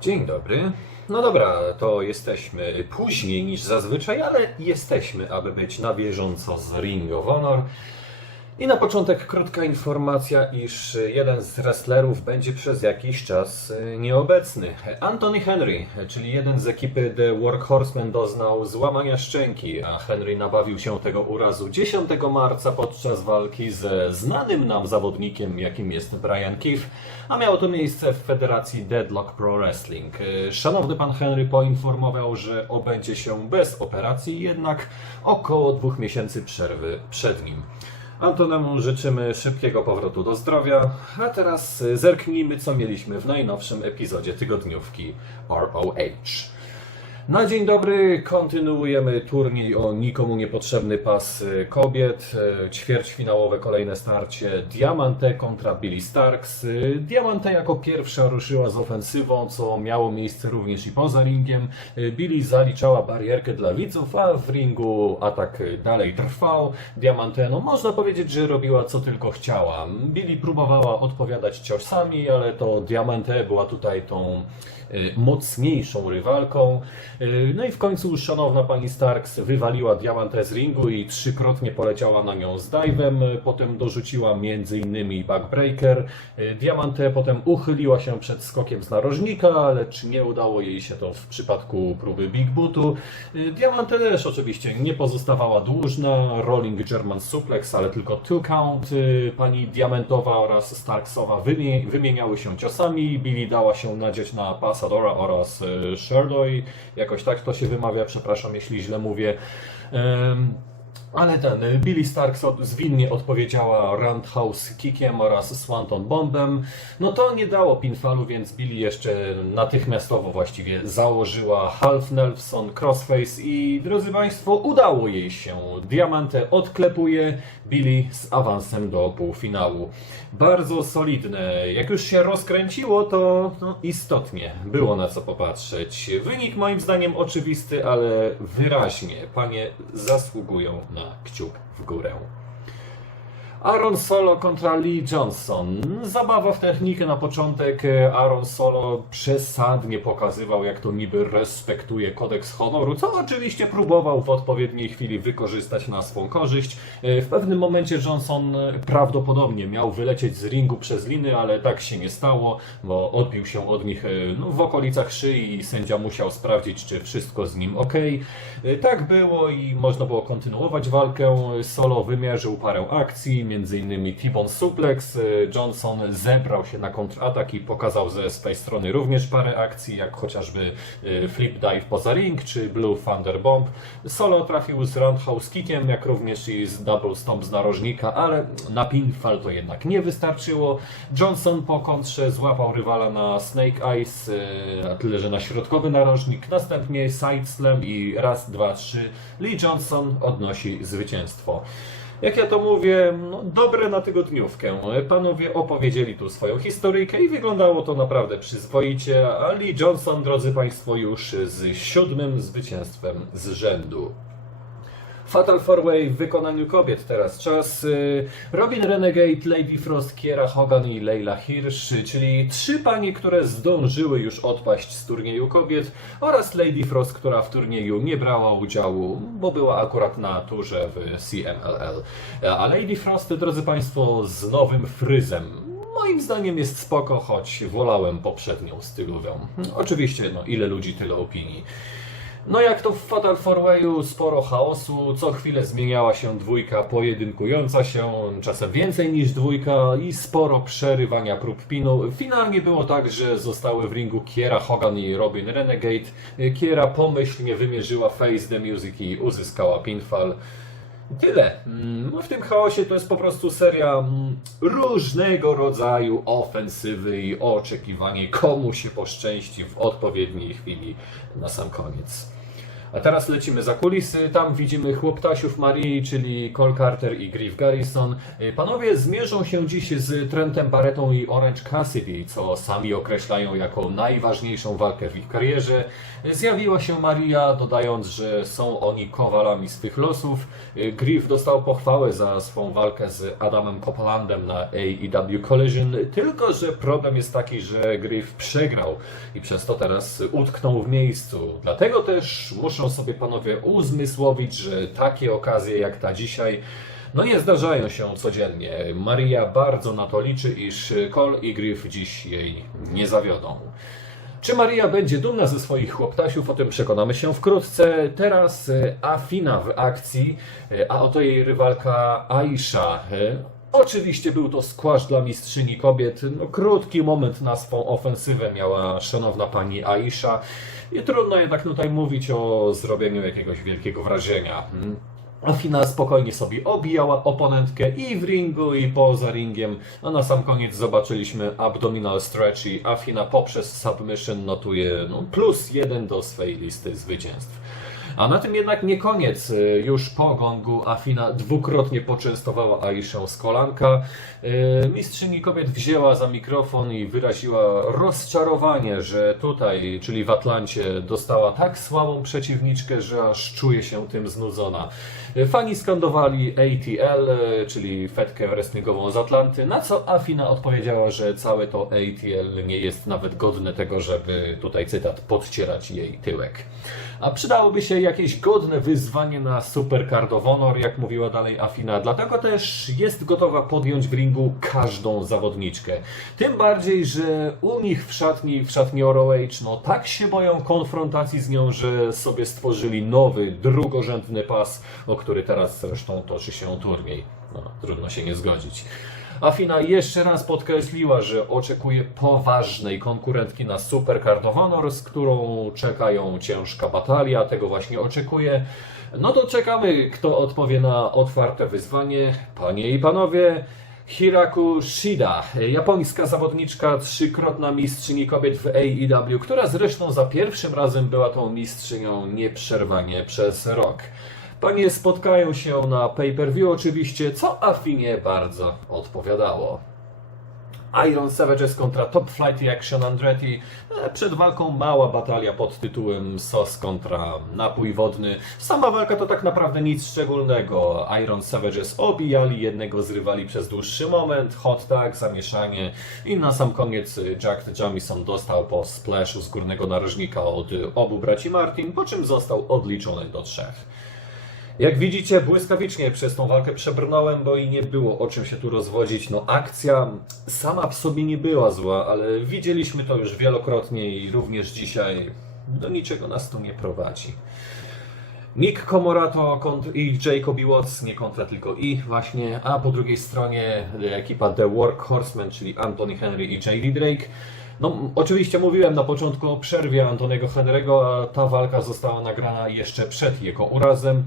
Dzień dobry. No dobra, to jesteśmy później niż zazwyczaj, ale jesteśmy, aby być na bieżąco z Ring of Honor. I na początek krótka informacja, iż jeden z wrestlerów będzie przez jakiś czas e, nieobecny. Anthony Henry, czyli jeden z ekipy The Workhorsemen doznał złamania szczęki, a Henry nabawił się tego urazu 10 marca podczas walki ze znanym nam zawodnikiem, jakim jest Brian Keefe, a miało to miejsce w Federacji Deadlock Pro Wrestling. E, Szanowny pan Henry poinformował, że obędzie się bez operacji, jednak około dwóch miesięcy przerwy przed nim. Antonemu życzymy szybkiego powrotu do zdrowia, a teraz y, zerknijmy, co mieliśmy w najnowszym epizodzie tygodniówki ROH. Na dzień dobry kontynuujemy turniej o nikomu niepotrzebny pas y, kobiet. Y, Ćwierćfinałowe kolejne starcie Diamante kontra Billy Starks. Y, Diamante jako pierwsza ruszyła z ofensywą, co miało miejsce również i poza ringiem. Billy zaliczała barierkę dla widzów, a w ringu atak dalej trwał. Diamante, no można powiedzieć, że robiła co tylko chciała. Billy próbowała odpowiadać ciosami, ale to Diamante była tutaj tą mocniejszą rywalką. Y, No i w końcu szanowna pani Starks wywaliła Diamantę z ringu i trzykrotnie poleciała na nią z dive'em, potem dorzuciła m.in. backbreaker. Y, Diamantę potem uchyliła się przed skokiem z narożnika, lecz nie udało jej się to w przypadku próby Big Bootu. Y, Diamantę też oczywiście nie pozostawała dłużna, rolling German suplex, ale tylko two count. Pani Diamentowa oraz Starksowa wymie- wymieniały się ciosami, Billy dała się nadzieć na Pasadora oraz y, Sherloy, jakoś tak to się wymawia, przepraszam jeśli źle mówię. Em, ale ten, Billy Starks od, zwinnie odpowiedziała Roundhouse Kickiem oraz Swanton Bombem. No to nie dało pinfallu, więc Billy jeszcze natychmiastowo właściwie założyła Half Nelson Crossface i drodzy Państwo, udało jej się. Diamantę odklepuje Billy z awansem do półfinału. Bardzo solidne. Jak już się rozkręciło, to no, istotnie było na co popatrzeć. Wynik moim zdaniem oczywisty, ale wyraźnie panie zasługują na kciuk w górę. Aaron Solo kontra Lee Johnson. Zabawa w technikę na początek. Aaron Solo przesadnie pokazywał, jak to niby respektuje kodeks honoru, co oczywiście próbował w odpowiedniej chwili wykorzystać na swą korzyść. W pewnym momencie Johnson prawdopodobnie miał wylecieć z ringu przez liny, ale tak się nie stało, bo odbił się od nich no, w okolicach szyi i sędzia musiał sprawdzić, czy wszystko z nim ok. Tak było i można było kontynuować walkę. Solo wymierzył parę akcji, m.in. T-Bone Suplex. Johnson zebrał się na kontratak i pokazał ze swej strony również parę akcji, jak chociażby y, Flip Dive poza ring czy Blue Thunder Bomb. Solo trafił z Roundhouse Kickiem, jak również i z Double Stomp z narożnika, ale na pinfall to jednak nie wystarczyło. Johnson po kontrze złapał rywala na Snake Eyes, y, a tyle, że na środkowy narożnik, następnie Side Slam i raz, dwa, trzy. Lee Johnson odnosi zwycięstwo. Jak ja to mówię, no, dobre na tygodniówkę. Panowie opowiedzieli tu swoją historyjkę i wyglądało to naprawdę przyzwoicie, a Lee Johnson, drodzy Państwo, już z siódmym zwycięstwem z rzędu. Fatal 4-Way w wykonaniu kobiet teraz czas. y, Robin Renegade, Lady Frost, Kiera Hogan i Leila Hirsch, czyli trzy panie, które zdążyły już odpaść z turnieju kobiet oraz Lady Frost, która w turnieju nie brała udziału, bo była akurat na turze w CMLL. A Lady Frost, drodzy Państwo, z nowym fryzem. Moim zdaniem jest spoko, choć wolałem poprzednią stylową. Oczywiście, no ile ludzi, tyle opinii. No jak to w Fatal 4 sporo chaosu, co chwilę zmieniała się dwójka pojedynkująca się, czasem więcej niż dwójka i sporo przerywania prób pinu. Finalnie było tak, że zostały w ringu Kiera Hogan i Robin Renegade. Kiera pomyślnie wymierzyła Face the Music i uzyskała pinfall. Tyle. Mm, w tym chaosie to jest po prostu seria mm, różnego rodzaju ofensywy i oczekiwanie, komu się poszczęści w odpowiedniej chwili na sam koniec. A teraz lecimy za kulisy. Tam widzimy chłoptasiów Marii, czyli Cole Carter i Griff Garrison. Y, Panowie zmierzą się dziś z Trentem Barrettą i Orange Cassidy, co sami określają jako najważniejszą walkę w ich karierze. Zjawiła się Maria, dodając, że są oni kowalami swych losów. Y, Griff dostał pochwałę za swą walkę z Adamem Copelandem na AEW Collision, tylko że problem jest taki, że Griff przegrał i przez to teraz utknął w miejscu. Dlatego też muszą sobie panowie uzmysłowić, że takie okazje jak ta dzisiaj no nie zdarzają się codziennie. Maria bardzo na to liczy, iż Cole i Griff dziś jej nie zawiodą. Czy Maria będzie dumna ze swoich chłoptasiów? O tym przekonamy się wkrótce. Teraz e, Afina w akcji, e, a oto jej rywalka Aisha. Oczywiście był to skłasz dla mistrzyni kobiet. No, krótki moment na swą ofensywę miała szanowna pani Aisha. I trudno jednak tutaj mówić o zrobieniu jakiegoś wielkiego wrażenia. Afina spokojnie sobie obijała oponentkę i w ringu, i poza ringiem. No na sam koniec zobaczyliśmy abdominal stretch i Afina poprzez submission notuje no, plus jeden do swej listy zwycięstw. A na tym jednak nie koniec. Y, Już po gongu Afina dwukrotnie poczęstowała Aiszę z kolanka. Y, Mistrzyni kobiet wzięła za mikrofon i wyraziła rozczarowanie, że tutaj, czyli w Atlancie, dostała tak słabą przeciwniczkę, że aż czuje się tym znudzona. Y, Fani skandowali ATL, czyli fetkę wrestlingową z Atlanty, na co Afina odpowiedziała, że całe to ATL nie jest nawet godne tego, żeby tutaj cytat podcierać jej tyłek. A przydałoby się jakieś godne wyzwanie na Supercard of Honor, jak mówiła dalej Afina. Dlatego też jest gotowa podjąć w ringu każdą zawodniczkę. Tym bardziej, że u nich w szatni, w szatni ROH, no tak się boją konfrontacji z nią, że sobie stworzyli nowy, drugorzędny pas, o który teraz zresztą toczy się turniej. No, trudno się nie zgodzić. Afina jeszcze raz podkreśliła, że oczekuje poważnej konkurentki na Supercard of Honor, z którą czekają ciężka batalia, tego właśnie oczekuje. No to czekamy, kto odpowie na otwarte wyzwanie. Panie i panowie, Hiraku Shida, japońska zawodniczka, trzykrotna mistrzyni kobiet w AEW, która zresztą za pierwszym razem była tą mistrzynią nieprzerwanie przez rok. Panie spotkają się na pay-per-view oczywiście, co Afinie bardzo odpowiadało. Iron Savages kontra Top Flight i Action Andretti. E, Przed walką mała batalia pod tytułem SOS kontra napój wodny. Sama walka to tak naprawdę nic szczególnego. Iron Savages obijali jednego z rywali przez dłuższy moment, hot tag, zamieszanie i na sam koniec Jack Jamison dostał po splashu z górnego narożnika od obu braci Martin, po czym został odliczony do trzech. Jak widzicie, błyskawicznie przez tą walkę przebrnąłem, bo i nie było o czym się tu rozwodzić. No, akcja sama w sobie nie była zła, ale widzieliśmy to już wielokrotnie i również dzisiaj do niczego nas tu nie prowadzi. Nick Comorato kont- i Jacoby Watts, nie kontra tylko i właśnie, a po drugiej stronie ekipa The Workhorsemen, czyli Anthony Henry i J.D. Drake. No, oczywiście mówiłem na początku o przerwie Antoniego Henry'ego, a ta walka została nagrana jeszcze przed jego urazem.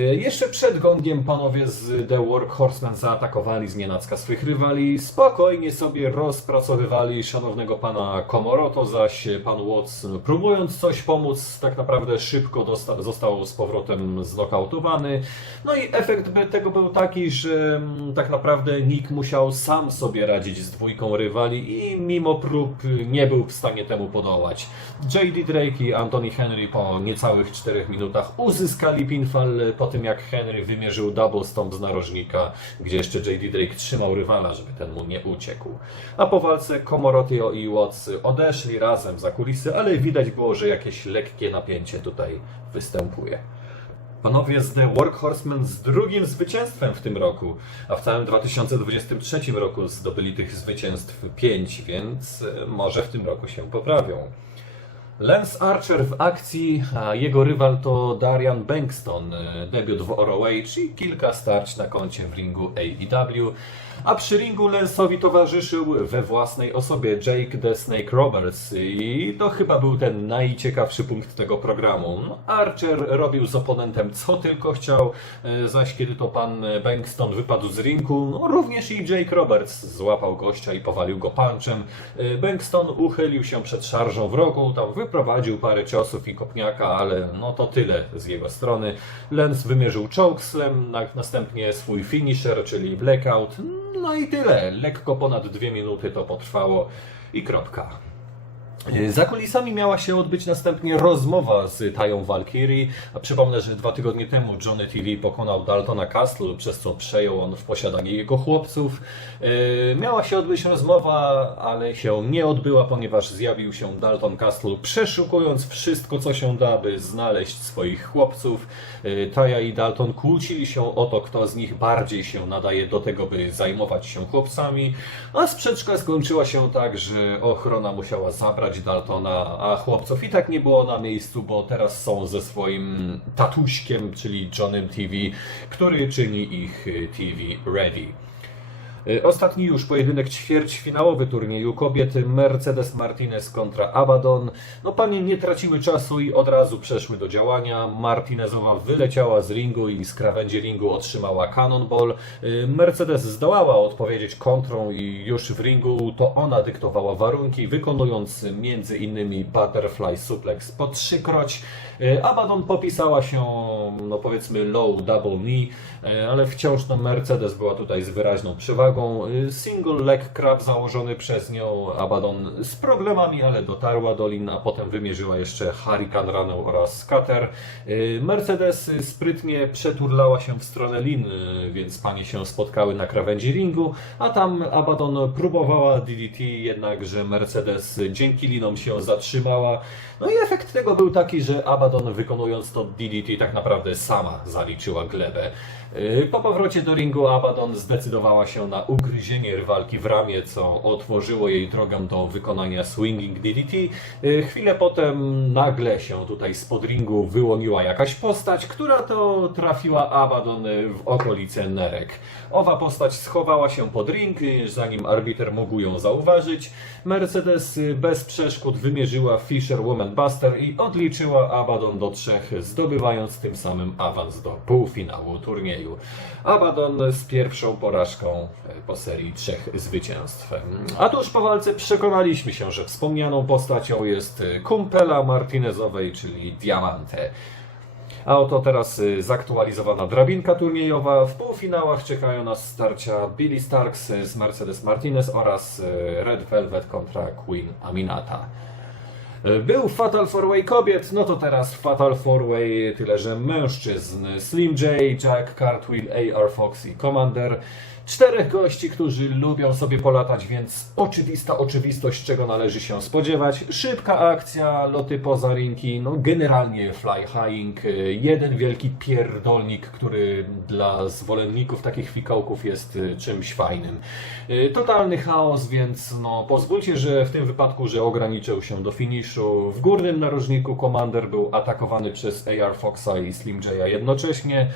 E, Jeszcze przed gongiem panowie z The Workhorsemen zaatakowali z nienacka swych rywali, spokojnie sobie rozpracowywali szanownego pana Komoroto, zaś pan Watts próbując coś pomóc, tak naprawdę szybko został z powrotem znokautowany. No i efekt tego był taki, że mm, tak naprawdę Nick musiał sam sobie radzić z dwójką rywali i mimo prób nie był w stanie temu podołać. J.D. Drake i Anthony Henry po niecałych 4 minutach uzyskali pinfall po tym jak Henry wymierzył double stomp z narożnika, gdzie jeszcze J.D. Drake trzymał rywala, żeby ten mu nie uciekł. A po walce Komorotio i Watts odeszli razem za kulisy, ale widać było, że jakieś lekkie napięcie tutaj występuje. Panowie z The Workhorsemen z drugim zwycięstwem w tym roku, a w całym 2023 roku zdobyli tych zwycięstw 5, więc e, może w tym roku się poprawią. Lance Archer w akcji, a jego rywal to Darian Bankston, debiut w ROH i kilka starć na koncie w ringu AEW. A przy ringu Lance'owi towarzyszył we własnej osobie Jake the Snake Roberts i to chyba był ten najciekawszy punkt tego programu. No, Archer robił z oponentem co tylko chciał, e, zaś kiedy to pan Bankston wypadł z ringu, no, również i Jake Roberts złapał gościa i powalił go punchem. E, Bankston uchylił się przed szarżą w rogu, tam wyprowadził parę ciosów i kopniaka, ale no to tyle z jego strony. Lenz wymierzył chokeslam, na, następnie swój finisher, czyli blackout. No i tyle. Lekko ponad dwie minuty to potrwało i kropka. Za kulisami miała się odbyć następnie rozmowa z Tają Valkyrie. Przypomnę, że dwa tygodnie temu Johnny TV pokonał Daltona Castle, przez co przejął on w posiadanie jego chłopców. Yy, Miała się odbyć rozmowa, ale się nie odbyła, ponieważ zjawił się Dalton Castle, przeszukując wszystko, co się da, by znaleźć swoich chłopców. Yy, Taja i Dalton kłócili się o to, kto z nich bardziej się nadaje do tego, by zajmować się chłopcami, a sprzeczka skończyła się tak, że ochrona musiała zabrać Daltona, a chłopców i tak nie było na miejscu, bo teraz są ze swoim tatuśkiem, czyli Johnem TV, który czyni ich TV ready. Y, Ostatni już pojedynek ćwierćfinałowy turnieju kobiet Mercedes Martinez kontra Abaddon. No panie nie traciły czasu i od razu przeszły do działania. Martinezowa wyleciała z ringu i z krawędzi ringu otrzymała cannonball. Y, Mercedes zdołała odpowiedzieć kontrą i już w ringu to ona dyktowała warunki, wykonując między innymi butterfly suplex po trzykroć. Y, Abaddon popisała się, no powiedzmy low double knee, ale wciąż no Mercedes była tutaj z wyraźną przewagą. Y, Single leg crab założony przez nią, Abaddon z problemami, ale dotarła do lin, a potem wymierzyła jeszcze Hurricane Runner oraz Scatter. Y, Mercedes sprytnie przeturlała się w stronę lin, y, więc panie się spotkały na krawędzi ringu, a tam Abaddon próbowała DDT, jednakże Mercedes dzięki linom się zatrzymała. No i efekt tego był taki, że Abaddon wykonując to DDT tak naprawdę sama zaliczyła glebę. Yy, Po powrocie do ringu Abaddon zdecydowała się na ugryzienie rywalki w ramię, co otworzyło jej drogę do wykonania swinging DDT. Yy, Chwilę potem nagle się tutaj spod ringu wyłoniła jakaś postać, która to trafiła Abaddon w okolice nerek. Owa postać schowała się pod ring, zanim arbiter mógł ją zauważyć. Mercedes bez przeszkód wymierzyła Fisher Woman Buster i odliczyła Abaddon do trzech, zdobywając tym samym awans do półfinału turnieju. Abaddon z pierwszą porażką e, po serii trzech zwycięstw. A tuż po walce przekonaliśmy się, że wspomnianą postacią jest e, kumpela Martinezowej, czyli Diamante. A oto teraz y, zaktualizowana drabinka turniejowa. W półfinałach czekają nas starcia Billy Starks z Mercedes Martinez oraz Red Velvet kontra Queen Aminata. Y, Był Fatal 4-Way kobiet, no to teraz Fatal 4-Way tyle, że mężczyzn. Slim J, Jack Cartwheel, AR Fox i Commander. Czterech gości, którzy lubią sobie polatać, więc oczywista oczywistość, czego należy się spodziewać. Szybka akcja, loty poza rinki, no generalnie fly highing. y, Jeden wielki pierdolnik, który dla zwolenników takich fikołków jest y, czymś fajnym. Y, Totalny chaos, więc no pozwólcie, że w tym wypadku, że ograniczył się do finiszu. W górnym narożniku Commander był atakowany przez AR Foxa i Slim J'a jednocześnie.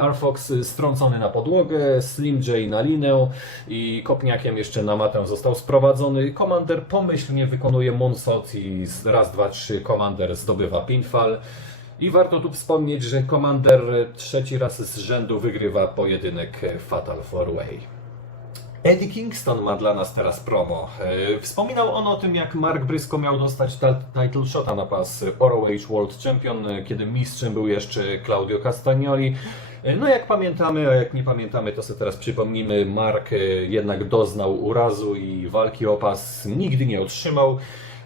AR Fox y, strącony na podłogę, Slim J na linę i kopniakiem jeszcze na matę został sprowadzony. Commander pomyślnie wykonuje moonsault i raz, dwa, trzy Commander zdobywa pinfall. I warto tu wspomnieć, że Commander trzeci raz z rzędu wygrywa pojedynek Fatal 4-Way. Eddie Kingston ma dla nas teraz promo. E, Wspominał on o tym, jak Mark Briscoe miał dostać ta- title shota na pas ROH World Champion, e, kiedy mistrzem był jeszcze Claudio Castagnoli. E, No jak pamiętamy, a jak nie pamiętamy, to sobie teraz przypomnimy, Mark e, jednak doznał urazu i walki o pas nigdy nie otrzymał.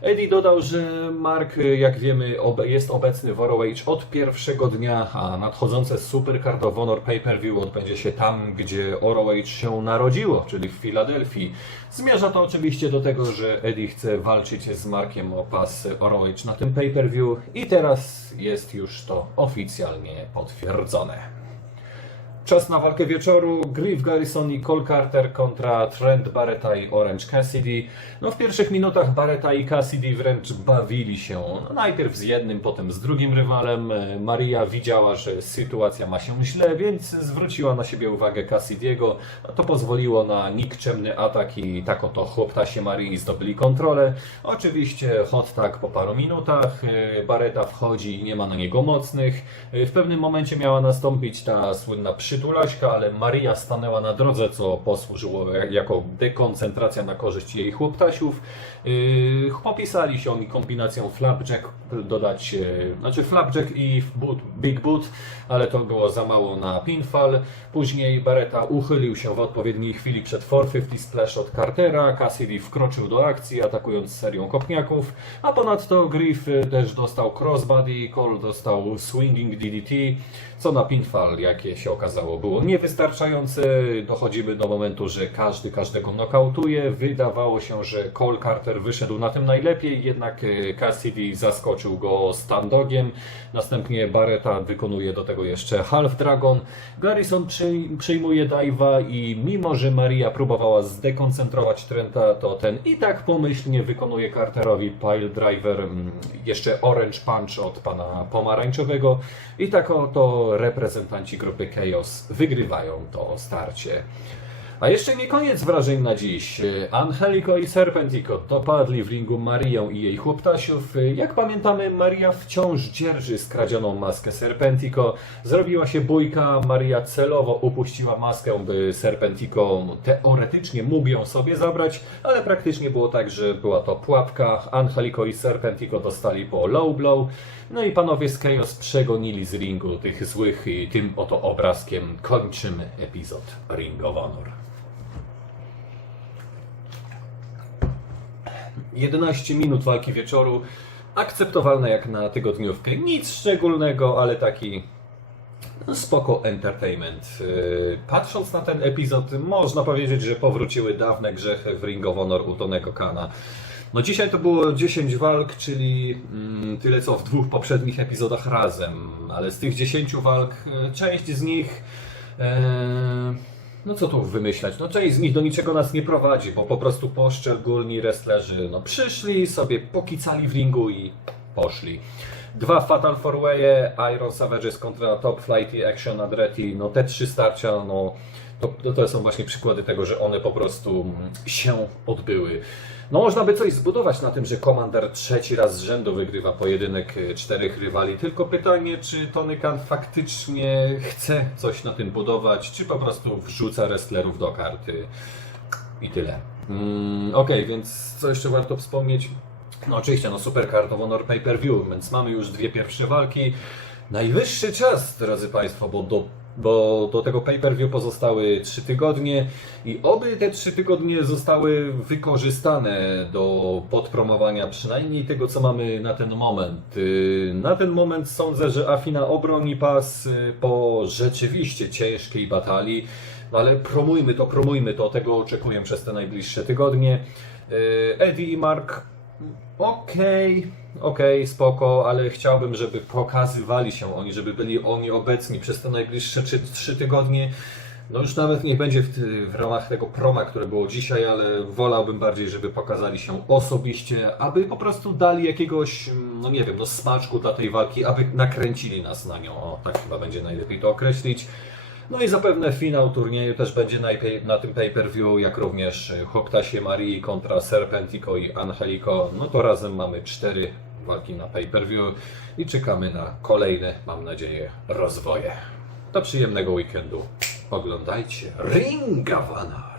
Eddie dodał, że Mark, e, jak wiemy, jest obecny w ROH od pierwszego dnia, a nadchodzące Super Card of Honor Pay-Per-View odbędzie się tam, gdzie ROH się narodziło, czyli w Filadelfii. Zmierza to oczywiście do tego, że Eddie chce walczyć z Markiem o pas ROH na tym Pay-Per-View i teraz jest już to oficjalnie potwierdzone. Czas na walkę wieczoru. Griff Garrison i Cole Carter kontra Trent Barretta i Orange Cassidy. No w pierwszych minutach Barretta i Cassidy wręcz bawili się. No, najpierw z jednym, potem z drugim rywalem. E, Maria widziała, że sytuacja ma się źle, więc zwróciła na siebie uwagę Cassidy'ego. No, to pozwoliło na nikczemny atak i tak oto chłoptasie Marii zdobyli kontrolę. Oczywiście hot tag po paru minutach. E, Barretta wchodzi i nie ma na niego mocnych. E, W pewnym momencie miała nastąpić ta słynna przyczyna przytulaśka, ale Maria stanęła na drodze, co posłużyło jako dekoncentracja na korzyść jej chłoptasiów. Yy, popisali się oni kombinacją flapjack, dodać, yy, znaczy flapjack i boot, big boot, ale to było za mało na pinfall. Później Barretta uchylił się w odpowiedniej chwili przed 450 splash od Cartera, Cassidy wkroczył do akcji, atakując serią kopniaków, a ponadto Griff y, też dostał crossbody, Cole dostał swinging DDT, co na pinfall, jakie się okazało, było niewystarczające. Dochodzimy do momentu, że każdy każdego nokautuje. Wydawało się, że Cole Carter wyszedł na tym najlepiej, jednak y, Cassidy zaskoczył go standogiem. Następnie Barretta wykonuje do tego jeszcze Half Dragon. Garrison przy, przyjmuje dive'a i mimo, że Maria próbowała zdekoncentrować Trenta, to ten i tak pomyślnie wykonuje Carterowi Pile Driver, mm, jeszcze Orange Punch od pana pomarańczowego i tak oto reprezentanci grupy Chaos wygrywają to starcie. A jeszcze nie koniec wrażeń na dziś. Angelico i Serpentico dopadli w ringu Marię i jej chłoptasiów. Jak pamiętamy, Maria wciąż dzierży skradzioną maskę Serpentico. Zrobiła się bójka, Maria celowo upuściła maskę, by Serpentico teoretycznie mógł ją sobie zabrać, ale praktycznie było tak, że była to pułapka. Angelico i Serpentico dostali po low blow. No i panowie z Chaos przegonili z ringu tych złych i tym oto obrazkiem kończymy epizod Ring of Honor. 11 minut walki wieczoru. Akceptowalne jak na tygodniówkę. Nic szczególnego, ale taki no, spoko entertainment. Yy, Patrząc na ten epizod, można powiedzieć, że powróciły dawne grzechy w Ring of Honor u Tonego Kana. No dzisiaj to było 10 walk, czyli mm, tyle co w dwóch poprzednich epizodach razem, ale z tych 10 walk e, część z nich e, no co tu wymyślać? No część z nich do niczego nas nie prowadzi, bo po prostu poszczególni wrestlerzy no, przyszli, sobie pokicali w ringu i poszli. Dwa Fatal 4 Iron Savages kontra Top Flight i Action Andretti, no te trzy starcia, no to, to są właśnie przykłady tego, że one po prostu się odbyły. No można by coś zbudować na tym, że Commander trzeci raz z rzędu wygrywa pojedynek e, czterech rywali. Tylko pytanie, czy Tony Khan faktycznie chce coś na tym budować, czy po prostu wrzuca wrestlerów do karty. I tyle. Mm, Okej, więc co jeszcze warto wspomnieć? No oczywiście, no Supercard of Honor Pay-Per-View, więc mamy już dwie pierwsze walki. Najwyższy czas, drodzy Państwo, bo do, bo do tego pay-per-view pozostały 3 tygodnie i oby te 3 tygodnie zostały wykorzystane do podpromowania przynajmniej tego, co mamy na ten moment. Yy, Na ten moment sądzę, że Afina obroni pas yy, po rzeczywiście ciężkiej batalii, no ale promujmy to, promujmy to, tego oczekuję przez te najbliższe tygodnie. Yy, Eddie i Mark Okej, okej, spoko, ale chciałbym, żeby pokazywali się oni, żeby byli oni obecni przez te najbliższe 3, 3 tygodnie. No już nawet niech będzie w, w ramach tego proma, które było dzisiaj, ale wolałbym bardziej, żeby pokazali się osobiście, aby po prostu dali jakiegoś, no nie wiem, no smaczku dla tej walki, aby nakręcili nas na nią. O, tak chyba będzie najlepiej to określić. No i zapewne finał turnieju też będzie najpej- na tym pay-per-view, jak również Hoptasie Marii kontra Serpentico i Angelico. No to razem mamy cztery walki na pay-per-view i czekamy na kolejne, mam nadzieję, rozwoje. Do przyjemnego weekendu. Oglądajcie Ring of Honor.